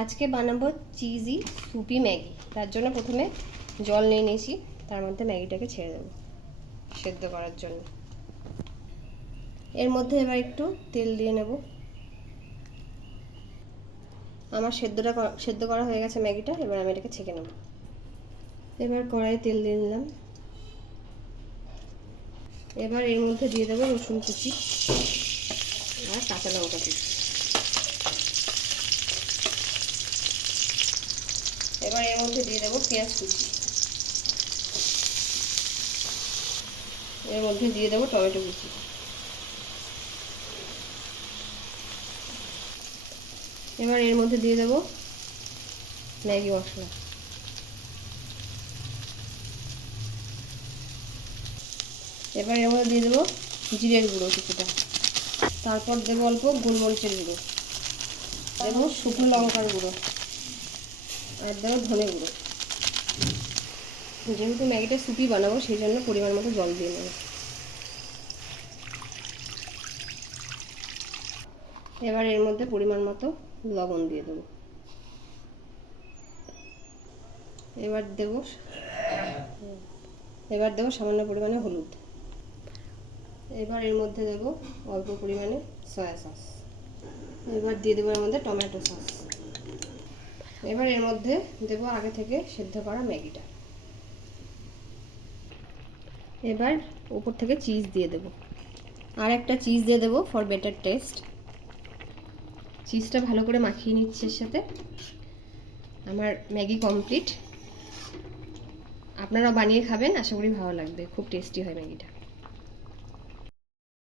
আজকে বানাবো cheesy soupy Maggi. তার জন্য প্রথমে জল নিয়ে নিয়েছি, তার মধ্যে ম্যাগিটাকে ছেড়ে দেবো সেদ্ধ করার জন্য। এর মধ্যে এবার একটু তেল দিয়ে নেব। আমার সেদ্ধ করা হয়ে গেছে ম্যাগিটা, এবার আমি এটাকে ছেঁকে নেব। এবার কড়াইয়ে তেল দিয়ে নিলাম। এবার এর মধ্যে দিয়ে দেবো রসুন কুচি আর কাঁচা লঙ্কা কুচি। এবার এর মধ্যে দিয়ে দেবো পেঁয়াজ কুচি। এর মধ্যে দিয়ে দেবো টমেটো কুচি। এবার এর মধ্যে দিয়ে দেবো ম্যাগি মশলা। এবার এর মধ্যে দিয়ে দেবো জিরের গুঁড়ো কিছুটা, তারপর দেবো অল্প গোলমরিচের গুঁড়ো, দেবো শুকনো লঙ্কার গুঁড়ো আর দেবো ধনে গুঁড়ো। যেহেতু ম্যাগিটা সুপি বানাবো সেই জন্য পরিমাণ মতো জল দিয়ে নেব। এবার এর মধ্যে পরিমাণ মতো লবণ দিয়ে দেবো। এবার দেবো সামান্য পরিমাণে হলুদ। এবার এর মধ্যে দেবো অল্প পরিমাণে সয়া সস। এবার দিয়ে দেবো এর মধ্যে টমেটো সস। এবার এর মধ্যে দেবো আগে থেকে সেদ্ধ করা ম্যাগিটা। এবার উপর থেকে চিজ দিয়ে দেবো, আর একটা চিজ দিয়ে দেবো ফর বেটার টেস্ট। চিজটা ভালো করে মাখিয়ে নিচ্ছে এর সাথে। আমার ম্যাগি কমপ্লিট। আপনারা বানিয়ে খাবেন, আশা করি ভালো লাগবে। খুব টেস্টি হয় ম্যাগিটা।